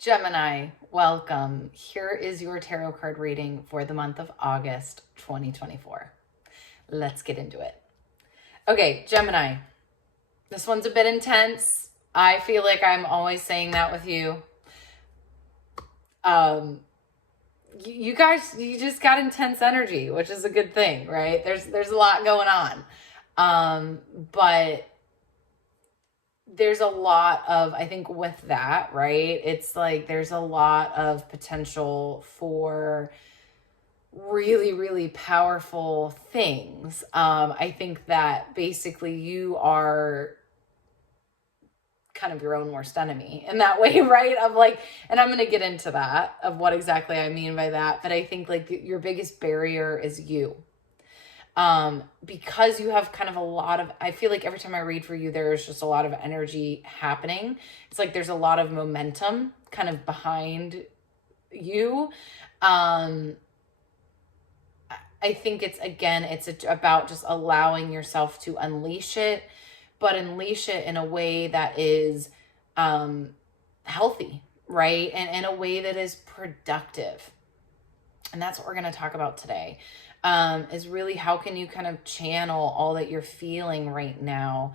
Gemini, welcome. Here is your tarot card reading for the month of August 2024. Let's get into it. Okay, Gemini, this one's a bit intense. I feel like I'm always saying that with you. You guys, you just got intense energy, which is a good thing, right? There's a lot going on. But there's a lot of, I think with that, right? It's like there's a lot of potential for really, really powerful things. I think that basically you are kind of your own worst enemy in that way, right? Of like, and I'm going to get into that, of what exactly I mean by that. But I think like your biggest barrier is you. Because you have kind of a lot of, I feel like every time I read for you, there's just a lot of energy happening. It's like there's a lot of momentum kind of behind you. I think it's about just allowing yourself to unleash it, but unleash it in a way that is healthy, right? And in a way that is productive. And that's what we're going to talk about today. Is really how can you kind of channel all that you're feeling right now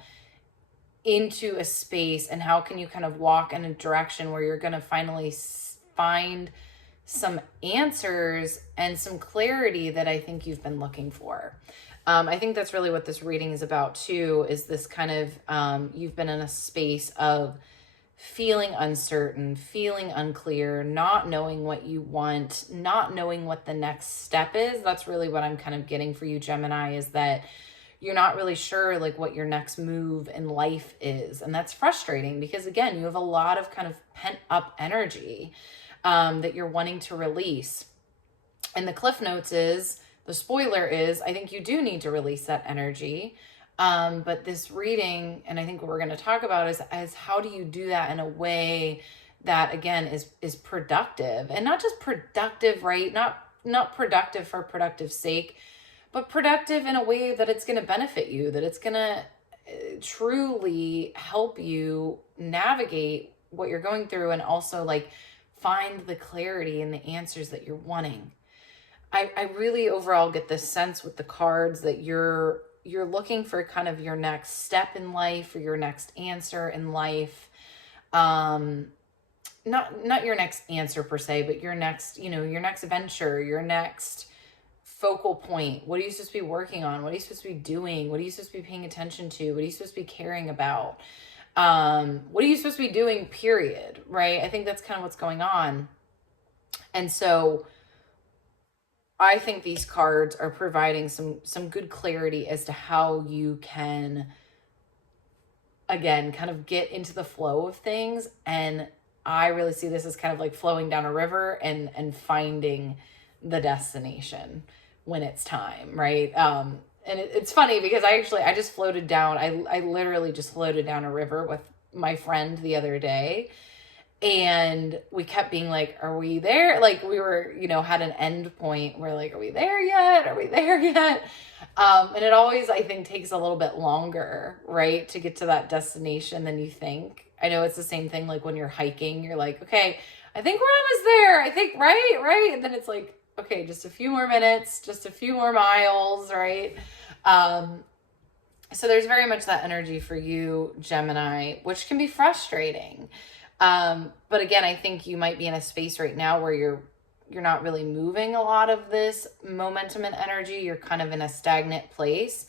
into a space, and how can you kind of walk in a direction where you're going to finally find some answers and some clarity that I think you've been looking for. I think that's really what this reading is about too, is this kind of, you've been in a space of feeling uncertain, feeling unclear, not knowing what you want, not knowing what the next step is. That's really what I'm kind of getting for you, Gemini, is that you're not really sure like what your next move in life is. And that's frustrating because again, you have a lot of kind of pent up energy that you're wanting to release. And the cliff notes is, the spoiler is, I think you do need to release that energy. But this reading, and I think what we're going to talk about is how do you do that in a way that again is productive, and not just productive, right? Not productive for productive sake, but productive in a way that it's going to benefit you, that it's going to truly help you navigate what you're going through, and also like find the clarity and the answers that you're wanting. I really overall get this sense with the cards that you're looking for kind of your next step in life, or your next answer in life. Not your next answer per se, but your next, your next venture, your next focal point. What are you supposed to be working on? What are you supposed to be doing? What are you supposed to be paying attention to? What are you supposed to be caring about? What are you supposed to be doing, period, right? I think that's kind of what's going on. And so I think these cards are providing some good clarity as to how you can, again, kind of get into the flow of things. And I really see this as kind of like flowing down a river and finding the destination when it's time, right? And it's funny because I just floated down. I literally just floated down a river with my friend the other day. And we kept being like, are we there? Like we were, had an end point. We're like, are we there yet? Are we there yet? And it always, I think, takes a little bit longer, right, to get to that destination than you think. I know it's the same thing like when you're hiking. You're like, okay, I think we're almost there. I think, right? And then it's like, okay, just a few more minutes, just a few more miles, right? So there's very much that energy for you, Gemini, which can be frustrating. But again, I think you might be in a space right now where you're not really moving a lot of this momentum and energy. You're kind of in a stagnant place,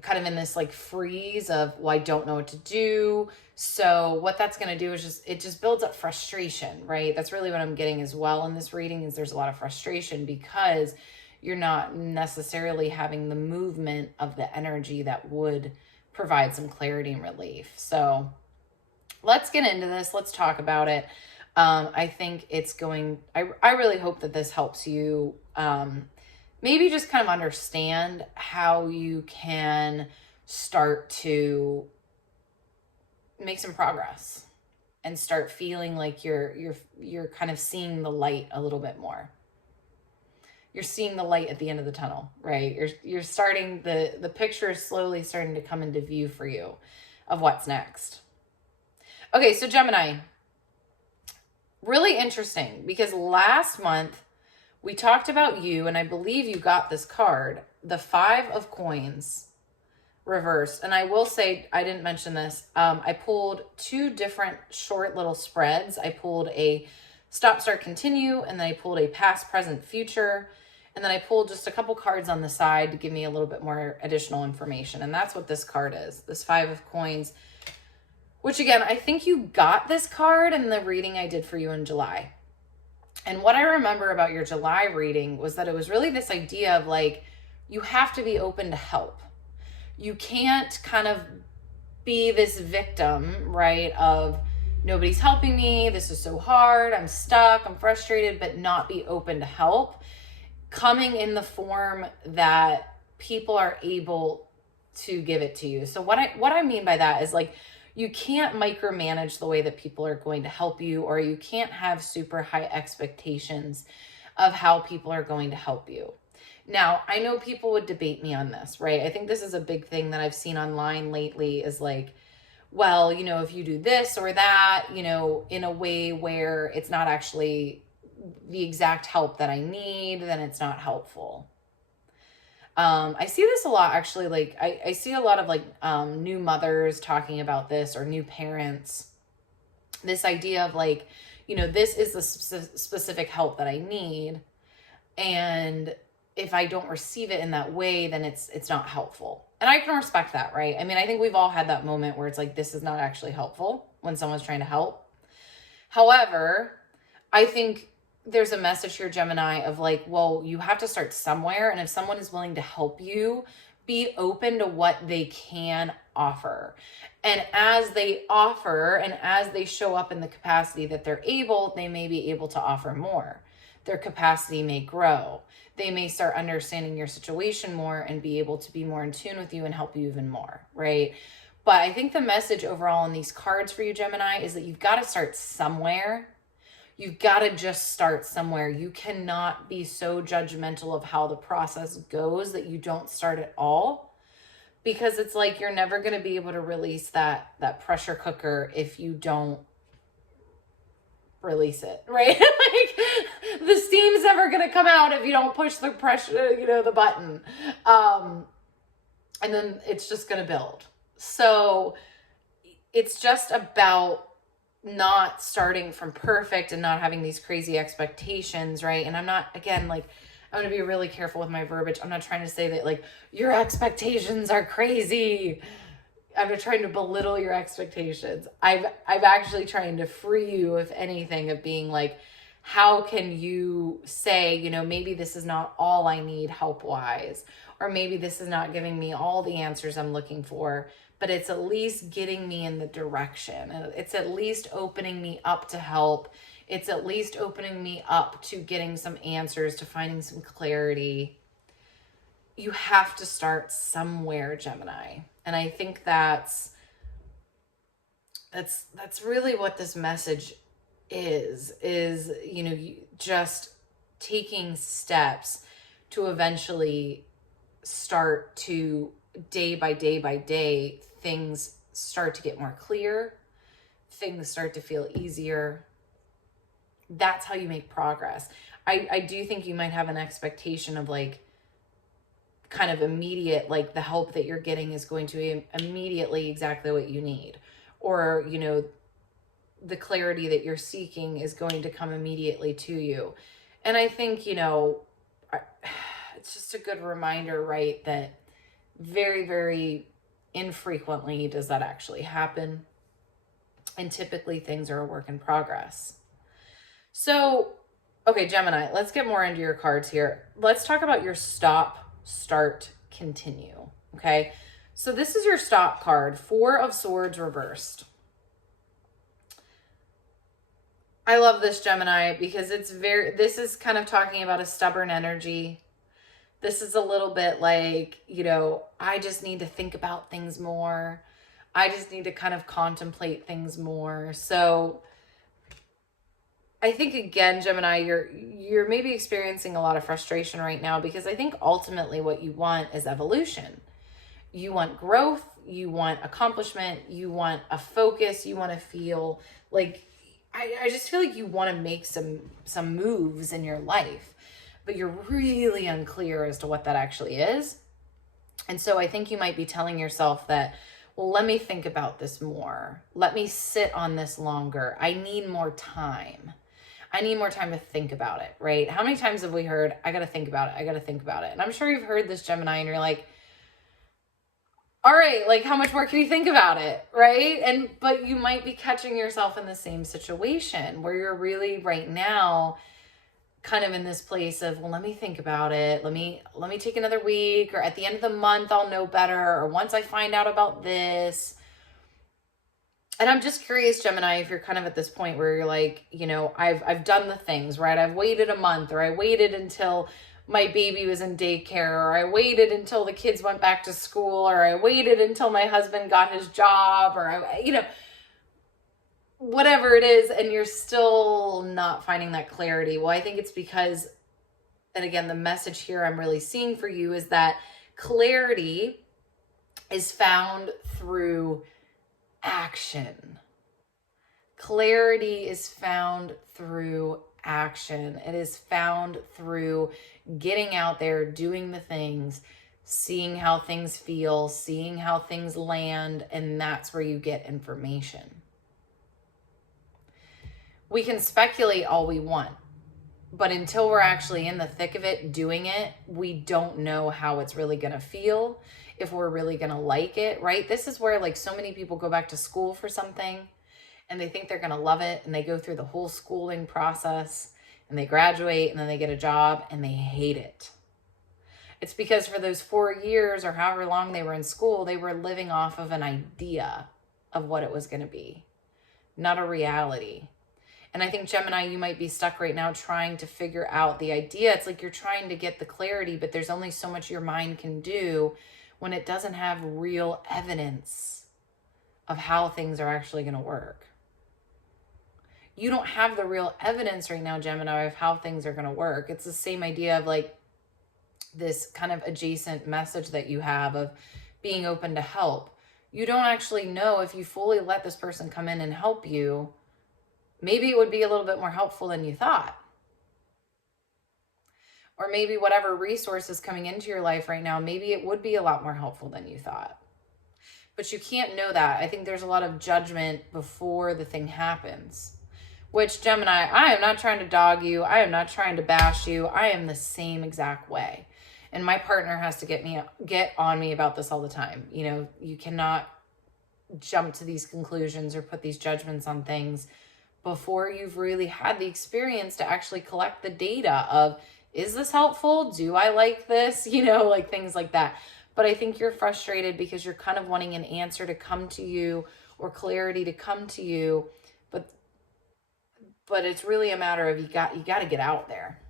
kind of in this like freeze of, well, I don't know what to do. So what that's going to do is it just builds up frustration, right? That's really what I'm getting as well in this reading, is there's a lot of frustration because you're not necessarily having the movement of the energy that would provide some clarity and relief. So let's get into this. Let's talk about it. I think I really hope that this helps you maybe just kind of understand how you can start to make some progress and start feeling like you're kind of seeing the light a little bit more. You're seeing the light at the end of the tunnel, right? You're starting, the picture is slowly starting to come into view for you of what's next. Okay, so Gemini, really interesting because last month we talked about you, and I believe you got this card, the 5 of Coins reversed. And I will say, I didn't mention this. I pulled 2 different short little spreads. I pulled a stop, start, continue, and then I pulled a past, present, future. And then I pulled just a couple cards on the side to give me a little bit more additional information. And that's what this card is, this 5 of Coins, which again, I think you got this card in the reading I did for you in July. And what I remember about your July reading was that it was really this idea of like, you have to be open to help. You can't kind of be this victim, right, of nobody's helping me, this is so hard, I'm stuck, I'm frustrated, but not be open to help, coming in the form that people are able to give it to you. So what I mean by that is like, you can't micromanage the way that people are going to help you, or you can't have super high expectations of how people are going to help you. Now, I know people would debate me on this, right? I think this is a big thing that I've seen online lately is like, well, you know, if you do this or that, you know, in a way where it's not actually the exact help that I need, then it's not helpful. I see this a lot, actually. Like I see a lot of like new mothers talking about this, or new parents, this idea of like, you know, this is the specific help that I need. And if I don't receive it in that way, then it's not helpful. And I can respect that, right? I mean, I think we've all had that moment where it's like, this is not actually helpful when someone's trying to help. However, I think there's a message here, Gemini, of like, well, you have to start somewhere. And if someone is willing to help you, be open to what they can offer. And as they offer and as they show up in the capacity that they're able, they may be able to offer more. Their capacity may grow. They may start understanding your situation more and be able to be more in tune with you and help you even more, right? But I think the message overall in these cards for you, Gemini, is that you've got to start somewhere. You've got to just start somewhere. You cannot be so judgmental of how the process goes that you don't start at all, because it's like you're never going to be able to release that pressure cooker if you don't release it, right? Like the steam's never going to come out if you don't push the pressure, you know, the button. And then it's just going to build. So it's just about not starting from perfect and not having these crazy expectations, right? And I'm not, again, like, I'm going to be really careful with my verbiage. I'm not trying to say that like your expectations are crazy. I'm not trying to belittle your expectations. I'm actually trying to free you, if anything, of being like, how can you say, you know, maybe this is not all I need help-wise, or maybe this is not giving me all the answers I'm looking for, but it's at least getting me in the direction. And it's at least opening me up to help. It's at least opening me up to getting some answers, to finding some clarity. You have to start somewhere, Gemini. And I think that's really what this message is, you know, just taking steps to eventually start to, day by day, things start to get more clear. Things start to feel easier. That's how you make progress. I do think you might have an expectation of like, kind of immediate, like the help that you're getting is going to be immediately exactly what you need. Or, you know, the clarity that you're seeking is going to come immediately to you. And I think, you know, it's just a good reminder, right, that very, very infrequently does that actually happen. And typically things are a work in progress. So, okay, Gemini, let's get more into your cards here. Let's talk about your stop, start, continue. Okay. So this is your stop card, 4 of Swords reversed. I love this, Gemini, because this is kind of talking about a stubborn energy. This is a little bit like, you know, I just need to think about things more. I just need to kind of contemplate things more. So I think, again, Gemini, you're maybe experiencing a lot of frustration right now, because I think ultimately what you want is evolution. You want growth, you want accomplishment, you want a focus, you want to feel like, I just feel like you want to make some moves in your life, but you're really unclear as to what that actually is. And so I think you might be telling yourself that, well, let me think about this more. Let me sit on this longer. I need more time. I need more time to think about it, right? How many times have we heard, I got to think about it. I got to think about it. And I'm sure you've heard this, Gemini, and you're like, all right, like how much more can you think about it, right? But you might be catching yourself in the same situation where you're really right now kind of in this place of, well, let me think about it. Let me take another week, or at the end of the month, I'll know better. Or once I find out about this. And I'm just curious, Gemini, if you're kind of at this point where you're like, you know, I've done the things, right? I've waited a month, or I waited until my baby was in daycare, or I waited until the kids went back to school, or I waited until my husband got his job, or whatever it is, and you're still not finding that clarity. Well, I think it's because, and again, the message here I'm really seeing for you is that clarity is found through action. Clarity is found through action. It is found through getting out there, doing the things, seeing how things feel, seeing how things land, and that's where you get information. We can speculate all we want, but until we're actually in the thick of it, doing it, we don't know how it's really going to feel, if we're really going to like it, right? This is where like so many people go back to school for something and they think they're going to love it, and they go through the whole schooling process and they graduate and then they get a job and they hate it. It's because for those 4 years or however long they were in school, they were living off of an idea of what it was going to be, not a reality. And I think, Gemini, you might be stuck right now trying to figure out the idea. It's like you're trying to get the clarity, but there's only so much your mind can do when it doesn't have real evidence of how things are actually going to work. You don't have the real evidence right now, Gemini, of how things are going to work. It's the same idea of like this kind of adjacent message that you have of being open to help. You don't actually know if you fully let this person come in and help you. Maybe it would be a little bit more helpful than you thought. Or maybe whatever resource is coming into your life right now, maybe it would be a lot more helpful than you thought. But you can't know that. I think there's a lot of judgment before the thing happens. Which, Gemini, I am not trying to dog you. I am not trying to bash you. I am the same exact way. And my partner has to get on me about this all the time. You know, you cannot jump to these conclusions or put these judgments on things before you've really had the experience to actually collect the data of, is this helpful? Do I like this? You know, like things like that. But I think you're frustrated because you're kind of wanting an answer to come to you or clarity to come to you. But it's really a matter of you got to get out there.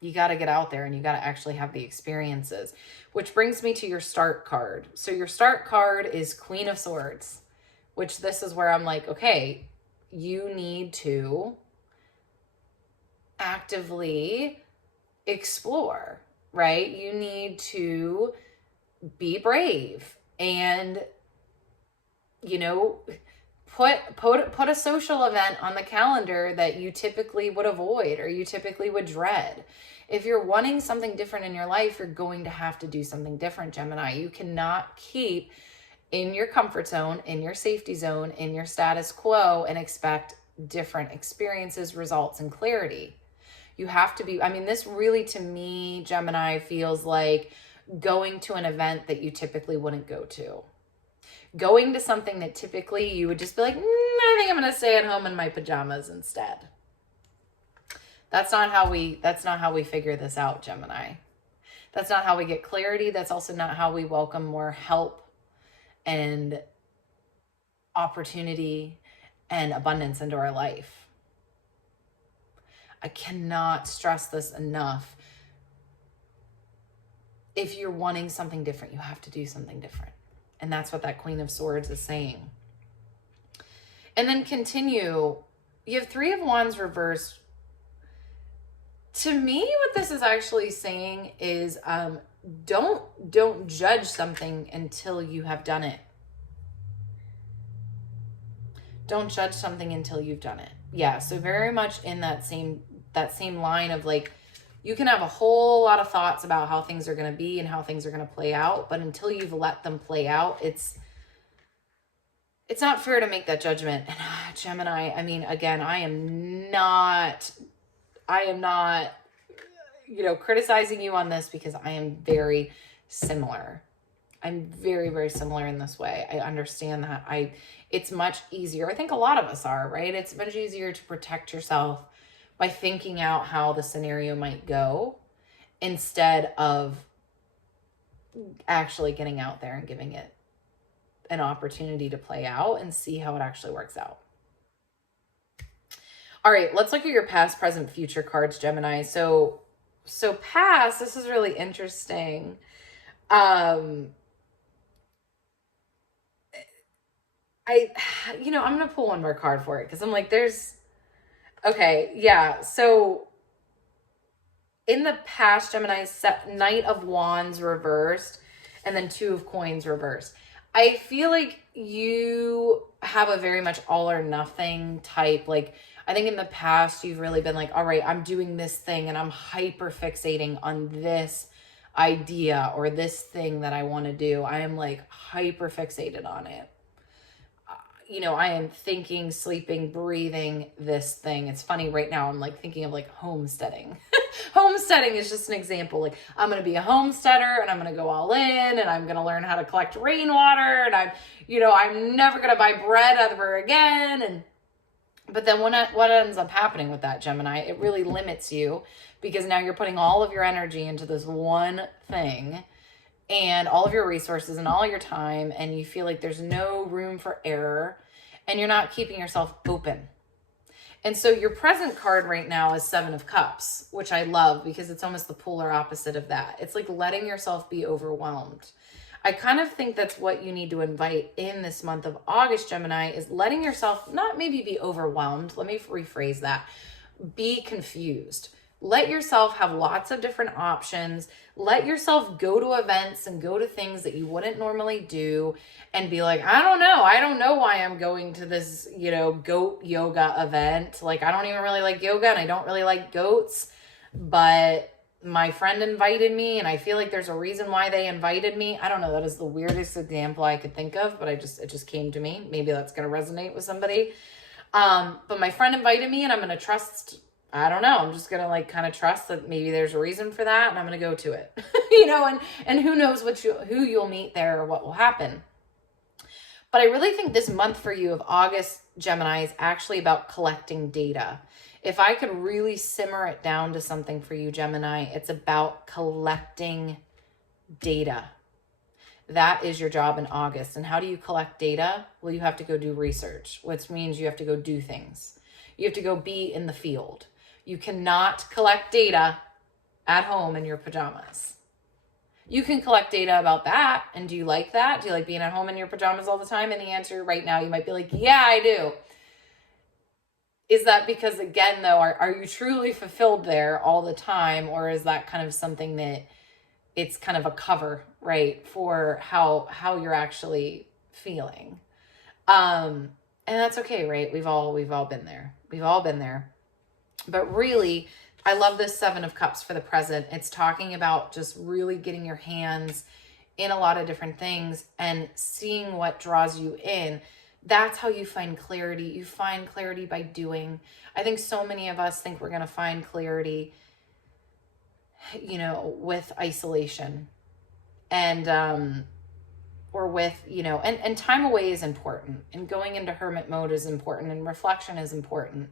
You got to get out there and you got to actually have the experiences, which brings me to your start card. So your start card is Queen of Swords, which this is where I'm like, okay, you need to actively explore, right? You need to be brave and, you know, put a social event on the calendar that you typically would avoid or you typically would dread. If you're wanting something different in your life, you're going to have to do something different, Gemini. You cannot keep in your comfort zone, in your safety zone, in your status quo and expect different experiences, results, and clarity. You have to be, I mean, this really to me, Gemini, feels like going to an event that you typically wouldn't go to. Going to something that typically you would just be like, I think I'm going to stay at home in my pajamas instead. That's not how we figure this out, Gemini. That's not how we get clarity. That's also not how we welcome more help and opportunity and abundance into our life. I cannot stress this enough. If you're wanting something different, you have to do something different. And that's what that Queen of Swords is saying. And then continue. You have Three of Wands reversed. To me, what this is actually saying is don't judge something until you have done it. Don't judge something until you've done it. Yeah, so very much in that same line of like, you can have a whole lot of thoughts about how things are going to be and how things are going to play out, but until you've let them play out, it's not fair to make that judgment. And Gemini, I mean, again, I am not, criticizing you on this, because I am very similar. I'm very, very similar in this way. I understand that it's much easier. I think a lot of us are, right? It's much easier to protect yourself by thinking out how the scenario might go instead of actually getting out there and giving it an opportunity to play out and see how it actually works out. All right, let's look at your past, present, future cards, Gemini. So past, this is really interesting. I'm going to pull one more card for it, because I'm like, okay, yeah. So in the past, Gemini, Knight of Wands reversed, and then Two of Coins reversed. I feel like you have a very much all or nothing type. Like, I think in the past, you've really been like, all right, I'm doing this thing and I'm hyper fixating on this idea or this thing that I want to do. I am like hyper fixated on it. I am thinking, sleeping, breathing this thing. It's funny right now, I'm like thinking of like homesteading. Homesteading is just an example. Like, I'm going to be a homesteader and I'm going to go all in and I'm going to learn how to collect rainwater, and I'm never going to buy bread ever again. But then what ends up happening with that, Gemini, it really limits you, because now you're putting all of your energy into this one thing and all of your resources and all your time, and you feel like there's no room for error and you're not keeping yourself open. And so your present card right now is Seven of Cups, which I love, because it's almost the polar opposite of that. It's like letting yourself be overwhelmed. I kind of think that's what you need to invite in this month of August, Gemini, is letting yourself not maybe be overwhelmed. Let me rephrase that. Be confused. Let yourself have lots of different options. Let yourself go to events and go to things that you wouldn't normally do and be like, I don't know. I don't know why I'm going to this, goat yoga event. Like, I don't even really like yoga and I don't really like goats, but my friend invited me and I feel like there's a reason why they invited me. I don't know. That is the weirdest example I could think of, but it just came to me. Maybe that's going to resonate with somebody. But my friend invited me and I'm going to trust, I don't know. I'm just going to like kind of trust that maybe there's a reason for that and I'm going to go to it, and who knows who you'll meet there or what will happen. But I really think this month for you of August, Gemini, is actually about collecting data. If I could really simmer it down to something for you, Gemini, it's about collecting data. That is your job in August. And how do you collect data? Well, you have to go do research, which means you have to go do things. You have to go be in the field. You cannot collect data at home in your pajamas. You can collect data about that. And do you like that? Do you like being at home in your pajamas all the time? And the answer right now, you might be like, yeah, I do. Is that because, again, though, are you truly fulfilled there all the time? Or is that kind of something that it's kind of a cover, right, for how you're actually feeling? And that's okay, right? We've all been there. We've all been there. But really, I love this Seven of Cups for the present. It's talking about just really getting your hands in a lot of different things and seeing what draws you in. That's how you find clarity. You find clarity by doing. I think so many of us think we're going to find clarity, with isolation and, or with, and time away is important, and going into hermit mode is important, and reflection is important.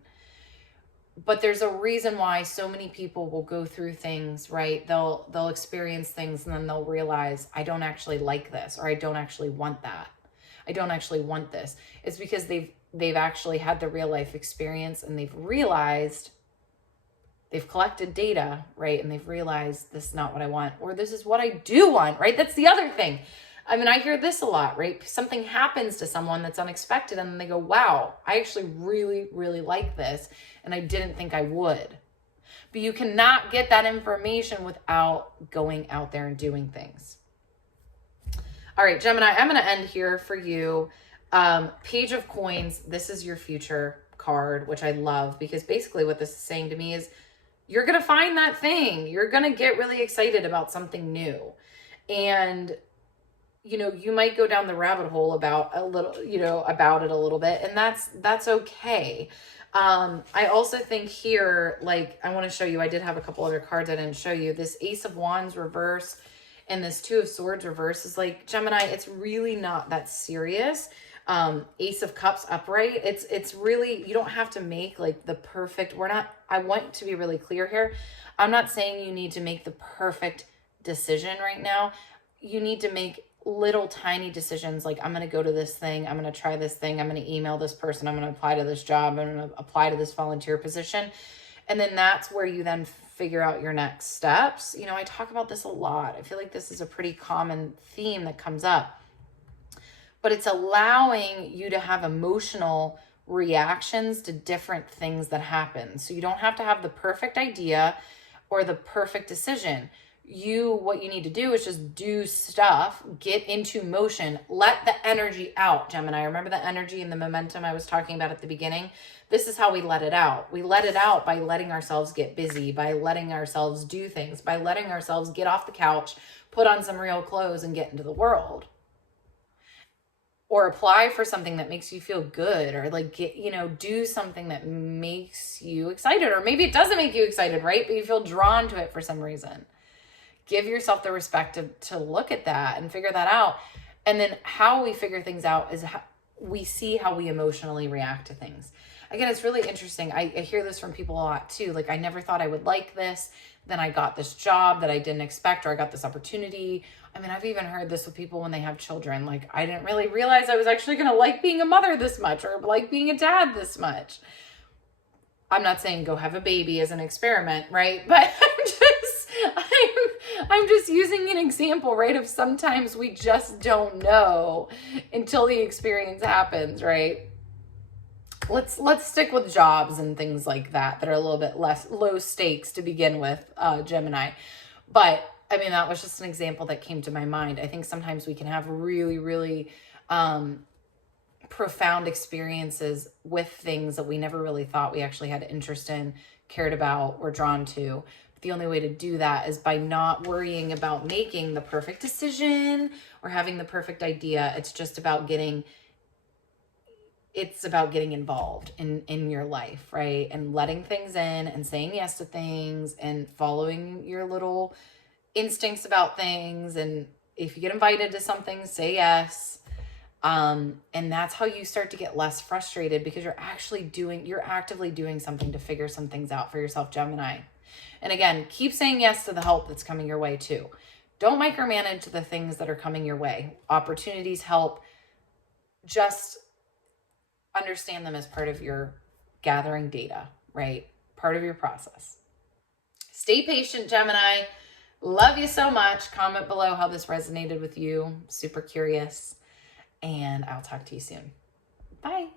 But there's a reason why so many people will go through things, right? They'll experience things and then they'll realize, I don't actually like this, or I don't actually want that. I don't actually want this. It's because they've actually had the real life experience and they've realized, they've collected data, right? And they've realized this is not what I want, or this is what I do want, right? That's the other thing. I mean, I hear this a lot, right? Something happens to someone that's unexpected and they go, wow, I actually really, really like this. And I didn't think I would. But you cannot get that information without going out there and doing things. All right, Gemini, I'm going to end here for you. Page of Coins, this is your future card, which I love, because basically what this is saying to me is you're going to find that thing. You're going to get really excited about something new. And, you know, you might go down the rabbit hole about a little, you know, about it a little bit, and that's okay. I also think here, like, I want to show you, I did have a couple other cards I didn't show you. This Ace of Wands reverse and this Two of Swords reverse is like, Gemini, it's really not that serious. Ace of Cups upright, it's really, you don't have to make like the perfect, I want to be really clear here. I'm not saying you need to make the perfect decision right now. You need to make little tiny decisions, like, I'm going to go to this thing, I'm going to try this thing, I'm going to email this person, I'm going to apply to this job, I'm going to apply to this volunteer position. And then that's where you then figure out your next steps. You know, I talk about this a lot. I feel like this is a pretty common theme that comes up. But it's allowing you to have emotional reactions to different things that happen. So you don't have to have the perfect idea or the perfect decision. What you need to do is just do stuff, get into motion, let the energy out, Gemini. Remember the energy and the momentum I was talking about at the beginning? This is how we let it out. We let it out by letting ourselves get busy, by letting ourselves do things, by letting ourselves get off the couch, put on some real clothes and get into the world. Or apply for something that makes you feel good, or like do something that makes you excited, or maybe it doesn't make you excited, right? But you feel drawn to it for some reason. Give yourself the respect to look at that and figure that out. And then how we figure things out is how we see how we emotionally react to things. Again, it's really interesting. I hear this from people a lot too. Like, I never thought I would like this. Then I got this job that I didn't expect, or I got this opportunity. I mean, I've even heard this with people when they have children. Like, I didn't really realize I was actually going to like being a mother this much, or like being a dad this much. I'm not saying go have a baby as an experiment, right? But I'm just using an example, right? Of sometimes we just don't know until the experience happens, right? Let's stick with jobs and things like that are a little bit less low stakes to begin with, Gemini. But I mean, that was just an example that came to my mind. I think sometimes we can have really, really profound experiences with things that we never really thought we actually had interest in, cared about, were drawn to. But the only way to do that is by not worrying about making the perfect decision or having the perfect idea. It's just about getting involved in your life, right? And letting things in and saying yes to things and following your little instincts about things. And if you get invited to something, say yes. And that's how you start to get less frustrated, because you're actively doing something to figure some things out for yourself, Gemini. And again, keep saying yes to the help that's coming your way too. Don't micromanage the things that are coming your way. Opportunities, help, just understand them as part of your gathering data, right? Part of your process. Stay patient, Gemini. Love you so much. Comment below how this resonated with you. Super curious. And I'll talk to you soon. Bye.